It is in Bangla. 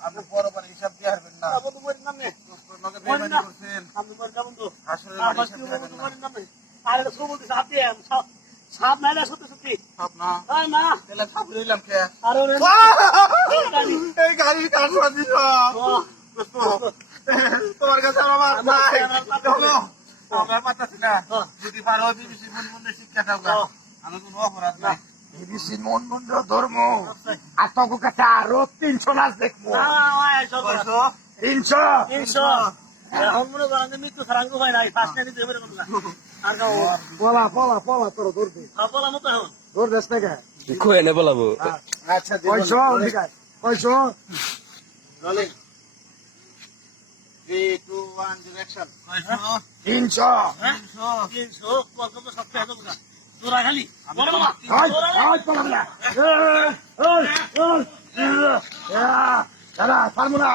আপনি বরাবর হিসাব দিয়ে হারবেন না। সাপ নাইলে সত্যি সত্যি সাপ না না তাহলে সাপ লইলাম কে? আরে এই গাড়ি কার দিছ? তোমার কাছে আমার আমার পাতাছি না। যদি পারো বিবিসি মন শিক্ষা দাও, আমি কোনো অপরাধ নাই। বিবিসি মন বন্ধ ধর্ম আর তোর কাছে আরো 300 নাচ দেখবো। 300 এখন মনে করেন যে মৃত্যু সারাঙ্গ হয় নাই ফার্স্ট টাইম দিতে পারে না আর পলা পলা পলা তোর ধরবে বলা মতো এখন ধর দেশ থেকে কয়ে নে বলাবো। আচ্ছা কয়শো কয়শো রোলিং 3 2 1 ডিরেকশন 300 300 কত সব খেয়ে দেবো তোরা খালি বড় বাবা পলা দাঁড়া পারবো না